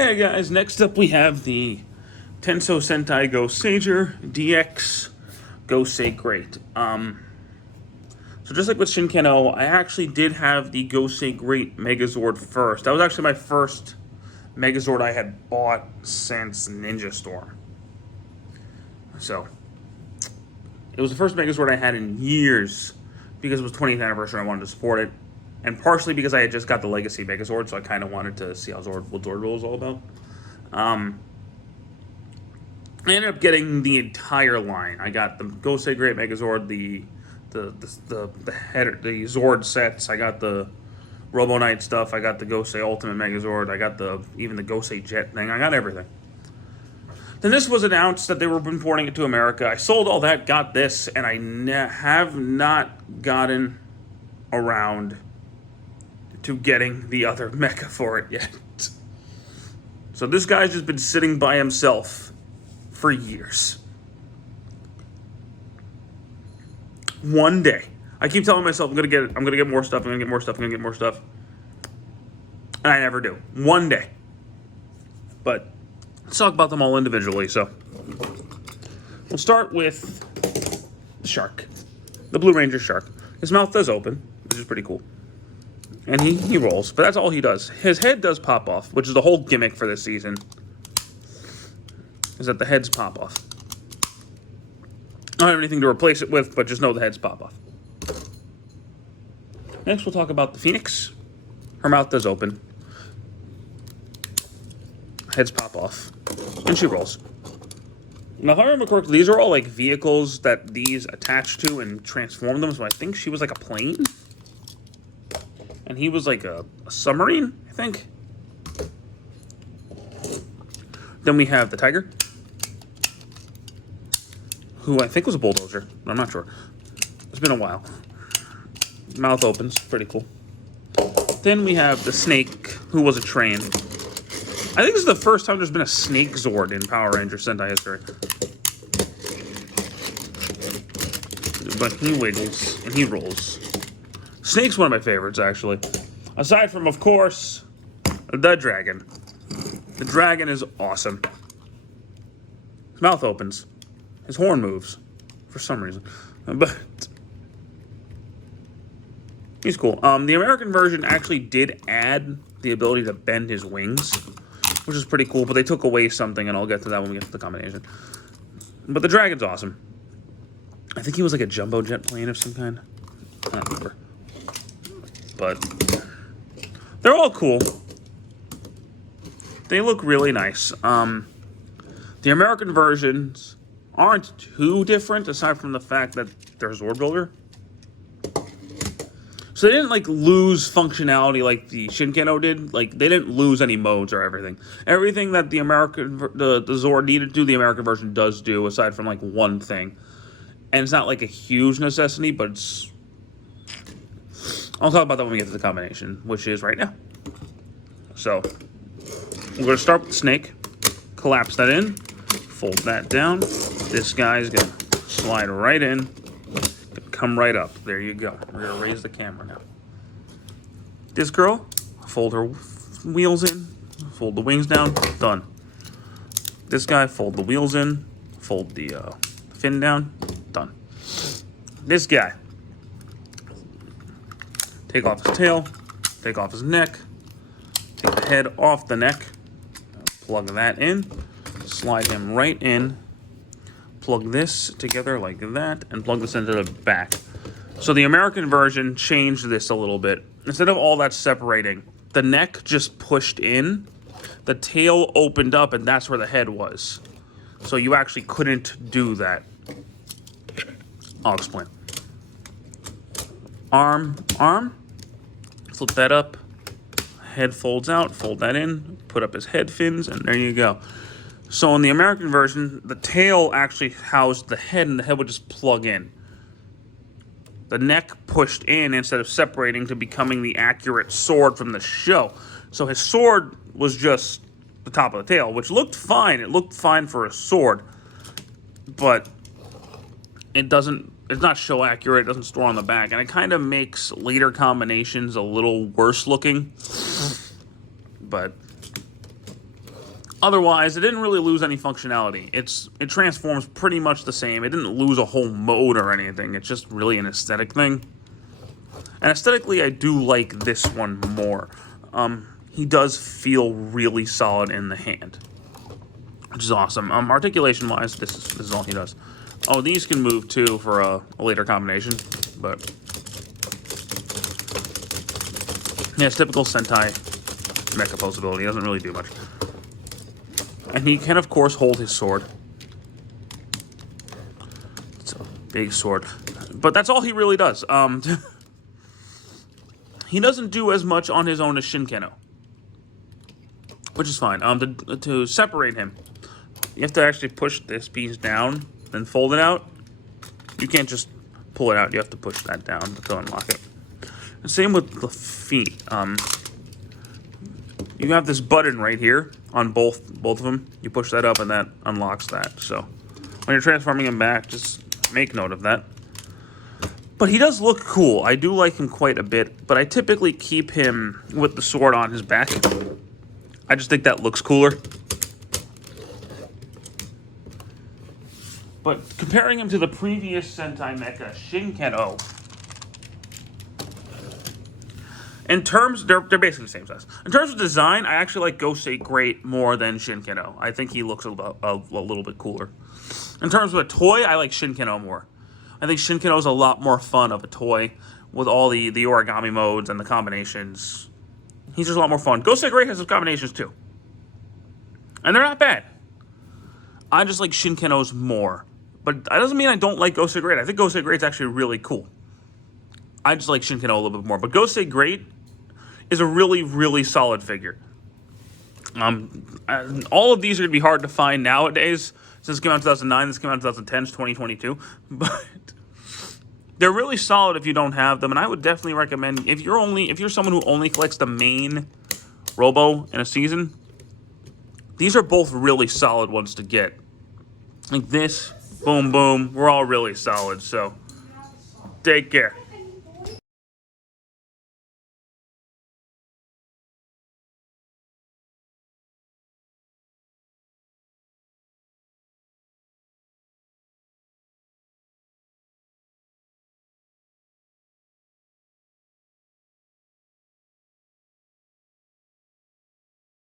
Hey guys, next up we have the Tensou Sentai Gosei DX Gosei Great. So just like with Shinken-Oh, I actually did have the Gosei Great Megazord first. That was actually my first Megazord I had bought since Ninja Storm. So, it was the first Megazord I had in years because it was 20th anniversary. I wanted to support it. And partially because I had just got the Legacy Megazord, so I kind of wanted to see what Zord Rule was all about. I ended up getting the entire line. I got the Gosei Great Megazord, the Zord sets. I got the Robo Knight stuff. I got the Gosei Ultimate Megazord. I got even the Gosei Jet thing. I got everything. Then this was announced that they were importing it to America. I sold all that, got this, and I have not gotten around to getting the other mecha for it yet. So this guy's just been sitting by himself for years. One day, I keep telling myself I'm gonna get more stuff, I'm gonna get more stuff, and I never do. One day. But let's talk about them all individually. So we'll start with the shark, the Blue Ranger shark. His mouth does open, which is pretty cool. And he rolls, but that's all he does. His head does pop off, which is the whole gimmick for this season, is that the heads pop off. I don't have anything to replace it with, but just know the heads pop off. Next, we'll talk about the Phoenix. Her mouth does open. Heads pop off. And she rolls. Now, if I remember correctly, these are all like vehicles that these attach to and transform them, so I think she was like a plane. And he was like a submarine, I think. Then we have the tiger, who I think was a bulldozer. I'm not sure. It's been a while. Mouth opens. Pretty cool. Then we have the snake, who was a train. I think this is the first time there's been a snake Zord in Power Ranger Sentai history. But he wiggles and he rolls. Snake's one of my favorites, actually. Aside from, of course, the dragon. The dragon is awesome. His mouth opens. His horn moves. For some reason. But he's cool. The American version actually did add the ability to bend his wings, which is pretty cool, but they took away something, and I'll get to that when we get to the combination. But the dragon's awesome. I think he was like a jumbo jet plane of some kind. I don't remember. But they're all cool. They look really nice. The American versions aren't too different, aside from the fact that they're Zord Builder. So they didn't like lose functionality like the Shinken-Oh did. Like they didn't lose any modes or everything. Everything that the Zord needed to do, the American version does do, aside from like one thing. And it's not like a huge necessity, but it's... I'll talk about that when we get to the combination, which is right now. So, we're going to start with the snake. Collapse that in. Fold that down. This guy's going to slide right in. Come right up. There you go. We're going to raise the camera now. This girl, fold her wheels in. Fold the wings down. Done. This guy, fold the wheels in. Fold the fin down. Done. This guy. Take off his tail, take off his neck, take the head off the neck, plug that in, slide him right in, plug this together like that, and plug this into the back. So the American version changed this a little bit. Instead of all that separating, the neck just pushed in, the tail opened up, and that's where the head was. So you actually couldn't do that. I'll explain. Arm, flip that up, head folds out, fold that in, put up his head fins, and there you go. So in the American version, the tail actually housed the head, and the head would just plug in. The neck pushed in instead of separating to becoming the accurate sword from the show. So his sword was just the top of the tail, which looked fine. It looked fine for a sword, but it's not show accurate, it doesn't store on the back, and it kind of makes later combinations a little worse looking. But Otherwise, it didn't really lose any functionality. It transforms pretty much the same. It didn't lose a whole mode or anything. It's just really an aesthetic thing. And aesthetically, I do like this one more. He does feel really solid in the hand, which is awesome. Articulation-wise, this is all he does. Oh, these can move too for a later combination, but yeah, it's typical Sentai mecha posability. He doesn't really do much. And he can, of course, hold his sword. It's a big sword. But that's all he really does. He doesn't do as much on his own as Shinken-Oh, which is fine. To separate him, you have to actually push this piece down, then fold it out. You can't just pull it out. You have to push that down to unlock it. The same with the feet. You have this button right here on both of them. You push that up and that unlocks that. So when you're transforming him back, just make note of that. But he does look cool. I do like him quite a bit, but I typically keep him with the sword on his back. I just think that looks cooler. But comparing him to the previous Sentai Mecha, Shinken-Oh, in terms, they're basically the same size. In terms of design, I actually like Gosei Great more than Shinken-Oh. I think he looks a little bit cooler. In terms of a toy, I like Shinken-Oh more. I think Shinken-Oh is a lot more fun of a toy with all the origami modes and the combinations. He's just a lot more fun. Gosei Great has his combinations too. And they're not bad. I just like Shinken-Oh's more. But that doesn't mean I don't like Gosei Great. I think Gosei Great's actually really cool. I just like Shinken-Oh a little bit more. But Gosei Great is a really, really solid figure. All of these are going to be hard to find nowadays. Since it came out in 2009, this came out in 2010, it's 2022. But they're really solid if you don't have them. And I would definitely recommend, if you're someone who only collects the main Robo in a season, these are both really solid ones to get. Like this, boom, boom, we're all really solid. So, take care.